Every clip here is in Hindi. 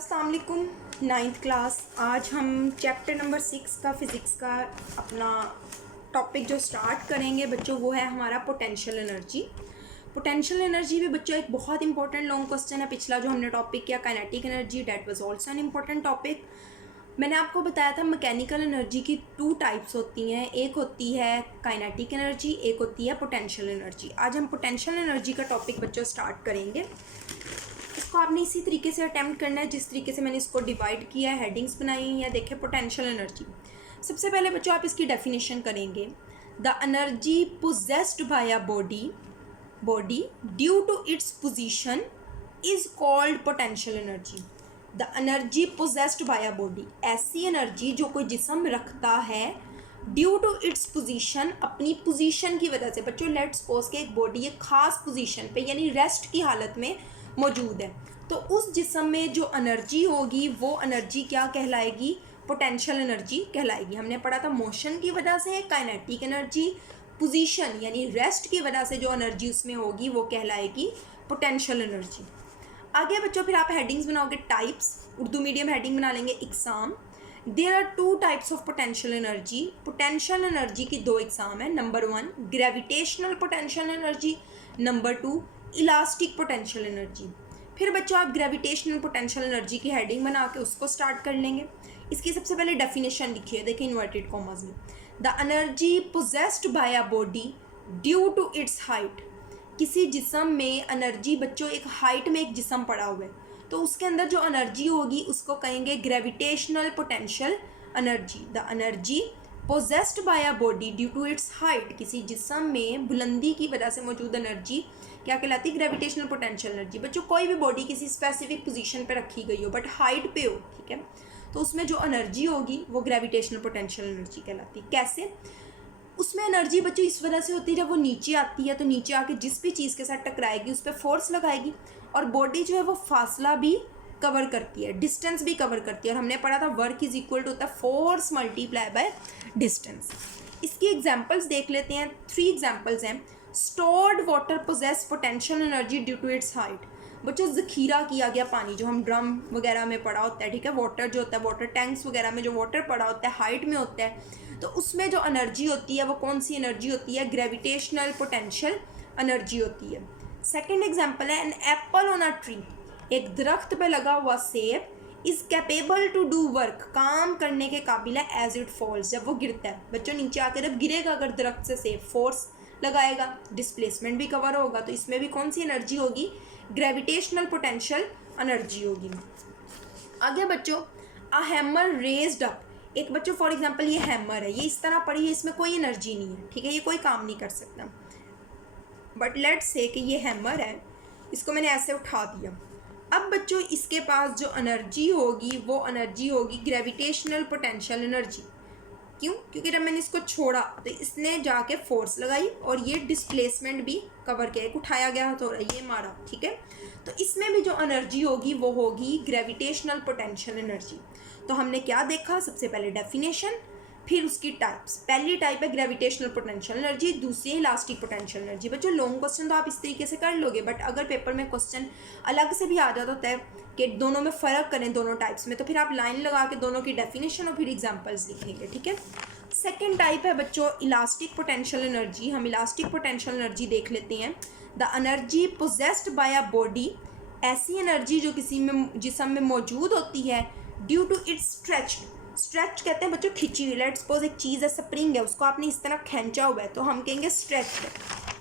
अस्सलाम वालेकुम। 9th class. आज हम चैप्टर नंबर 6 का फ़िज़िक्स का अपना टॉपिक जो स्टार्ट करेंगे बच्चों वो है हमारा पोटेंशियल एनर्जी। पोटेंशियल एनर्जी भी बच्चों एक बहुत इंपॉर्टेंट लॉन्ग क्वेश्चन है। पिछला जो हमने टॉपिक किया kinetic energy, that was also an important topic. मैंने आपको बताया था मैकेनिकल एनर्जी की 2 टाइप्स होती हैं, एक होती है काइनेटिक एनर्जी, एक होती है पोटेंशियल एनर्जी। आज हम पोटेंशियल एनर्जी का टॉपिक बच्चों स्टार्ट करेंगे। इसको आपने इसी तरीके से अटेम्प्ट करना है जिस तरीके से मैंने इसको डिवाइड किया है, हेडिंग्स बनाई हैं। देखें पोटेंशियल एनर्जी, सबसे पहले बच्चों आप इसकी डेफिनेशन करेंगे। The energy possessed by a body due to its position is called potential energy. The energy possessed by a body, ऐसी एनर्जी जो कोई जिस्म रखता है ड्यू टू इट्स पोजीशन, अपनी पोजीशन की वजह से। बच्चों लेट्स सपोज के एक बॉडी एक खास पोजीशन पे यानी रेस्ट की हालत में मौजूद है, तो उस जिस्म में जो एनर्जी होगी वो एनर्जी क्या कहलाएगी? पोटेंशियल एनर्जी कहलाएगी। हमने पढ़ा था मोशन की वजह से काइनेटिक एनर्जी, पोजीशन यानी रेस्ट की वजह से जो एनर्जी उसमें होगी वो कहलाएगी पोटेंशियल एनर्जी। आगे बच्चों फिर आप हेडिंग्स बनाओगे टाइप्स, उर्दू मीडियम हेडिंग बना लेंगे exam. There are 2 types of potential energy. Potential energy की 2 एग्जाम है। Number 1 gravitational potential energy, number 2 elastic potential energy. फिर बच्चों आप ग्रेविटेशनल पोटेंशियल एनर्जी की हेडिंग बना के उसको स्टार्ट कर लेंगे। इसकी सबसे पहले डेफिनेशन लिखिए, देखिए इन्वर्टेड कॉमर्स में। The energy possessed by a body due to its height. किसी जिस्म में एनर्जी, बच्चों एक हाइट में एक जिस्म पड़ा हुआ है तो उसके अंदर जो एनर्जी होगी उसको कहेंगे gravitational potential energy. The energy possessed by a body due to its height, किसी जिस्म में बुलंदी की वजह से मौजूद एनर्जी क्या कहलाती है? Gravitational potential energy. बच्चों कोई भी बॉडी किसी स्पेसिफिक पोजीशन पे रखी गई हो बट हाइट पे हो, ठीक है, तो उसमें जो एनर्जी होगी वो ग्रेविटेशनल पोटेंशियल एनर्जी कहलाती है। कैसे? उसमें एनर्जी बच्चों इस वजह से होती है जब वो नीचे आती है तो नीचे आके जिस भी चीज़ के साथ टकराएगी उस पर फोर्स लगाएगी और बॉडी जो है वो फासला भी कवर करती है, डिस्टेंस भी कवर करती है। और हमने पढ़ा था वर्क इज इक्वल टू होता है फोर्स मल्टीप्लाई बाय डिस्टेंस। इसकी एग्जांपल्स देख लेते हैं। 3 एग्जांपल्स हैं। Stored water possess potential energy due to its height. बच्चों ज़ख़ीरा किया गया पानी जो हम ड्रम वगैरह में पड़ा होता है, ठीक है, वाटर जो होता है वाटर टैंक्स वगैरह में जो वाटर पड़ा होता है हाइट में होता है, तो उसमें जो एनर्जी होती है वो कौन सी एनर्जी होती है? ग्रेविटेशनल पोटेंशियल एनर्जी होती है। सेकेंड एग्जाम्पल है an apple on a tree. एक दरख्त पे लगा हुआ सेब is capable to do work, काम करने के काबिल है एज इट फॉल्स, जब वो गिरता है। बच्चों नीचे आकर जब गिरेगा अगर दरख्त से सेब फोर्स लगाएगा, डिस्प्लेसमेंट भी कवर होगा, तो इसमें भी कौन सी एनर्जी होगी? ग्रेविटेशनल पोटेंशियल एनर्जी होगी। आगे बच्चों अ हैमर रेज्ड अप। एक बच्चों फॉर एग्जांपल ये हैमर है, ये इस तरह पड़ी है, इसमें कोई एनर्जी नहीं है, ठीक है, ये कोई काम नहीं कर सकता। बट लेट्स से कि ये हैमर है, इसको मैंने ऐसे उठा दिया। अब बच्चों इसके पास जो एनर्जी होगी वो एनर्जी होगी ग्रेविटेशनल पोटेंशियल एनर्जी। क्यों? क्योंकि जब मैंने इसको छोड़ा तो इसने जाके फोर्स लगाई और ये डिस्प्लेसमेंट भी कवर किया, उठाया गया तो ये मारा, ठीक है, तो इसमें भी जो एनर्जी होगी वो होगी ग्रेविटेशनल पोटेंशियल एनर्जी। तो हमने क्या देखा? सबसे पहले डेफिनेशन, फिर उसकी टाइप्स। पहली टाइप है ग्रेविटेशनल पोटेंशियल एनर्जी, दूसरी है इलास्टिक पोटेंशियल एनर्जी। बच्चों लॉन्ग क्वेश्चन तो आप इस तरीके से कर लोगे, बट अगर पेपर में क्वेश्चन अलग से भी आ जाता होता है कि दोनों में फ़र्क करें दोनों टाइप्स में, तो फिर आप लाइन लगा के दोनों की डेफिनेशन और फिर एग्जाम्पल्स लिखेंगे, ठीक है। सेकेंड टाइप है बच्चों इलास्टिक पोटेंशियल एनर्जी। हम इलास्टिक पोटेंशियल एनर्जी देख लेते हैं। The energy possessed by a body, ऐसी एनर्जी जो किसी में जिस्म में मौजूद होती है ड्यू टू इट्स स्ट्रेच कहते हैं बच्चों खिंची हुई। लेट्स सपोज एक चीज़ है, स्प्रिंग है, उसको आपने इस तरह खींचा हुआ है तो हम कहेंगे स्ट्रेच है।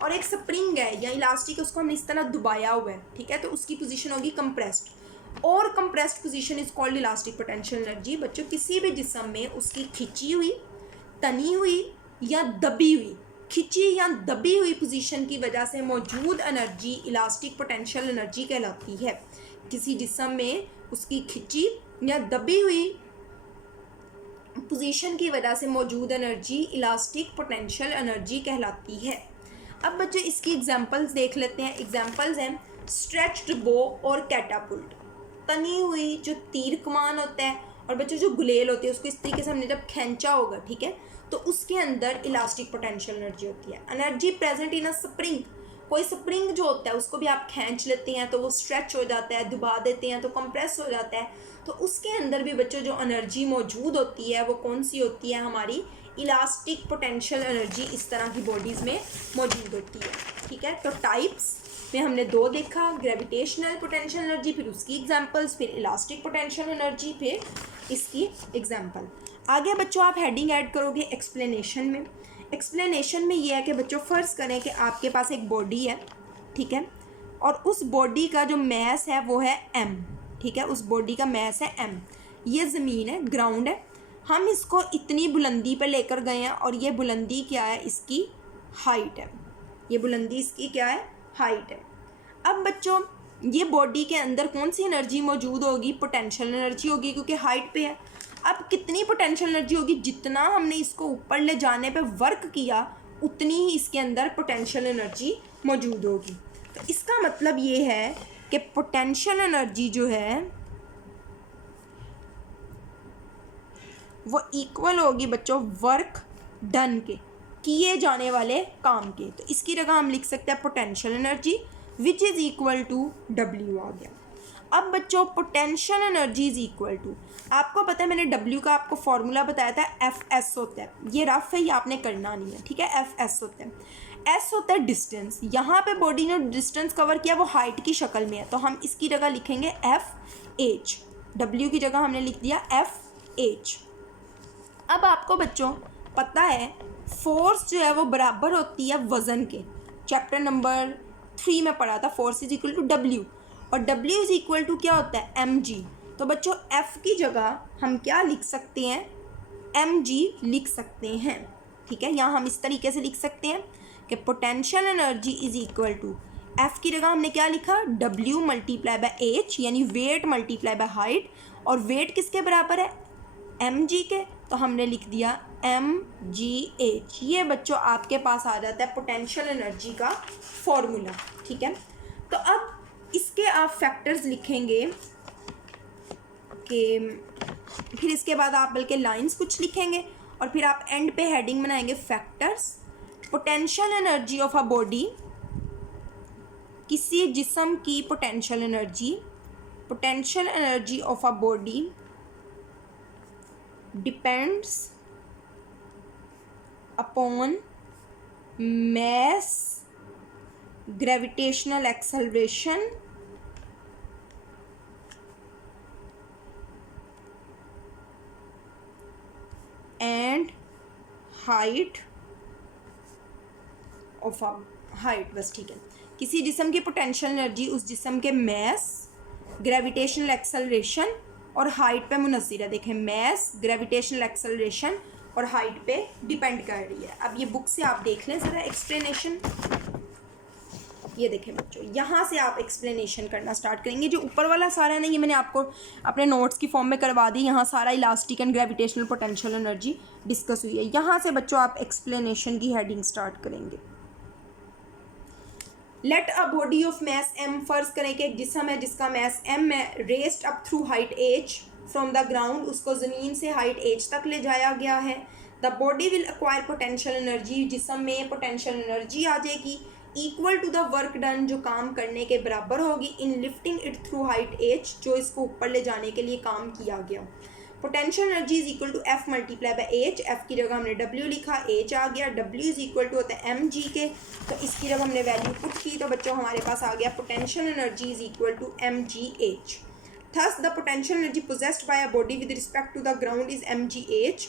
और एक स्प्रिंग है या इलास्टिक है, उसको हमने इस तरह दबाया हुआ है, ठीक है, तो उसकी पोजीशन होगी कंप्रेस्ड, और compressed position is called elastic potential energy. बच्चों किसी भी जिस्म में उसकी खिंची हुई, तनी हुई या दबी हुई, खिंची या दबी हुई पोजीशन की वजह से मौजूद एनर्जी इलास्टिक पोटेंशियल एनर्जी कहलाती है। किसी जिस्म में उसकी खिंची या दबी हुई पोजीशन की वजह से मौजूद एनर्जी इलास्टिक पोटेंशियल एनर्जी कहलाती है। अब बच्चे इसकी एग्जांपल्स देख लेते हैं। एग्जांपल्स हैं स्ट्रेच्ड बो और कैटापुल्ट। तनी हुई जो तीर कमान होता है और बच्चों जो गुलेल होती है उसको इस तरीके से हमने जब खींचा होगा, ठीक है, तो उसके अंदर इलास्टिक पोटेंशियल एनर्जी होती है। Energy present in a spring, कोई स्प्रिंग जो होता है उसको भी आप खींच लेते हैं तो वो स्ट्रेच हो जाता है, दबा देते हैं तो कंप्रेस हो जाता है। तो उसके अंदर भी बच्चों जो एनर्जी मौजूद होती है वो कौन सी होती है, हमारी इलास्टिक पोटेंशियल एनर्जी इस तरह की बॉडीज़ में मौजूद होती है। ठीक है, तो टाइप्स में हमने दो देखा, ग्रेविटेशनल पोटेंशियल एनर्जी, फिर उसकी एग्जांपल्स, फिर इलास्टिक पोटेंशियल एनर्जी, फिर इसकी एग्जांपल। आगे बच्चों आप हेडिंग ऐड करोगे एक्सप्लेनेशन में। एक्सप्लेनेशन में ये है कि बच्चों फ़र्ज़ करें कि आपके पास एक बॉडी है, ठीक है, और उस बॉडी का जो मैस है वो है m, ठीक है, उस बॉडी का मैस है m। ये ज़मीन है, ग्राउंड है, हम इसको इतनी बुलंदी पर लेकर गए हैं और ये बुलंदी क्या है, इसकी हाइट है, ये बुलंदी इसकी क्या है, हाइट है। अब बच्चों ये बॉडी के अंदर कौन सी एनर्जी मौजूद होगी, पोटेंशियल एनर्जी होगी, क्योंकि हाइट पे है। अब कितनी पोटेंशियल एनर्जी होगी, जितना हमने इसको ऊपर ले जाने पे वर्क किया उतनी ही इसके अंदर पोटेंशियल एनर्जी मौजूद होगी। तो इसका मतलब ये है कि पोटेंशियल एनर्जी जो है वो इक्वल होगी बच्चों वर्क डन के, किए जाने वाले काम के। तो इसकी जगह हम लिख सकते हैं potential energy which is equal to W आ गया। अब बच्चों potential energy is equal to, आपको पता है मैंने W का आपको फॉर्मूला बताया था, FS होता है, ये रफ है, ये आपने करना नहीं है, ठीक है, FS होता है, S होता है डिस्टेंस। यहाँ पे बॉडी ने डिस्टेंस कवर किया वो हाइट की शक्ल में है, तो हम इसकी जगह लिखेंगे FH, W की जगह हमने लिख दिया FH। अब आपको बच्चों पता है फोर्स जो है वो बराबर होती है वज़न के, चैप्टर नंबर 3 में पढ़ा था, force is equal to W, और W इज इक्वल टू क्या होता है, mg। तो बच्चों F की जगह हम क्या लिख सकते हैं, mg लिख सकते हैं, ठीक है। यहाँ हम इस तरीके से लिख सकते हैं कि potential energy is equal to, F की जगह हमने क्या लिखा, W मल्टीप्लाई बाय H, यानी वेट मल्टीप्लाई बाय हाइट, और वेट किसके बराबर है, mg के, तो हमने लिख दिया mgh। ये बच्चों आपके पास आ जाता है पोटेंशियल एनर्जी का फॉर्मूला, ठीक है। तो अब इसके आप फैक्टर्स लिखेंगे कि फिर इसके बाद आप बल्कि लाइंस कुछ लिखेंगे और फिर आप एंड पे हेडिंग बनाएंगे factors. Potential energy of a body, किसी जिस्म की potential energy, potential energy of a body depends upon mass, gravitational acceleration and height of a height, बस ठीक है। किसी जिस्म की पोटेंशियल एनर्जी उस जिस्म के मैस, ग्रेविटेशनल एक्सेलरेशन और हाइट पे मुनस्सिर है। देखें मैस, ग्रेविटेशनल एक्सेलरेशन और हाइट पे डिपेंड कर रही है। अब ये बुक से आप देख लें ज़रा एक्सप्लेनेशन, ये देखें बच्चों, यहाँ से आप एक्सप्लेनेशन करना स्टार्ट करेंगे। जो ऊपर वाला सारा है ना, ये मैंने आपको अपने नोट्स की फॉर्म में करवा दी, यहाँ सारा elastic and gravitational potential energy discuss हुई है। यहाँ से बच्चों आप एक्सप्लेनेशन की हेडिंग स्टार्ट करेंगे। Let a body of mass m, फ़र्ज़ करें कि एक जिस्म है जिसका मैस m है, raised up through height h from the ground, उसको ज़मीन से हाइट h तक ले जाया गया है। The body will acquire potential energy, जिस्म में पोटेंशियल एनर्जी आ जाएगी equal to the work done, जो काम करने के बराबर होगी, in lifting it through height h, जो इसको ऊपर ले जाने के लिए काम किया गया। Potential energy is equal to F multiply by H, F की जगह हमने W लिखा, H आ गया, W इज इक्वल टू होता है mg के, तो इसकी जगह हमने वैल्यू पुट की, तो बच्चों हमारे पास आ गया potential energy is equal to mgh। Thus the potential energy possessed by a body with respect to the ground is mgh।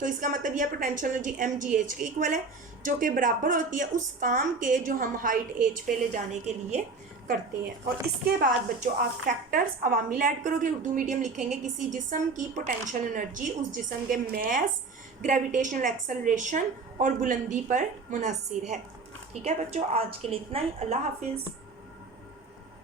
तो इसका मतलब यह पोटेंशियल एनर्जी mgh के इक्वल है, जो कि बराबर होती है उस काम के जो हम हाइट h पे ले जाने के लिए करते हैं। और इसके बाद बच्चों आप फैक्टर्स अवामिल ऐड करोगे, उर्दू मीडियम लिखेंगे, किसी जिस्म की पोटेंशियल एनर्जी उस जिस्म के मैस, ग्रेविटेशनल एक्सेलरेशन और बुलंदी पर मुनहसिर है। ठीक है बच्चों, आज के लिए इतना ही। अल्लाह हाफिज़।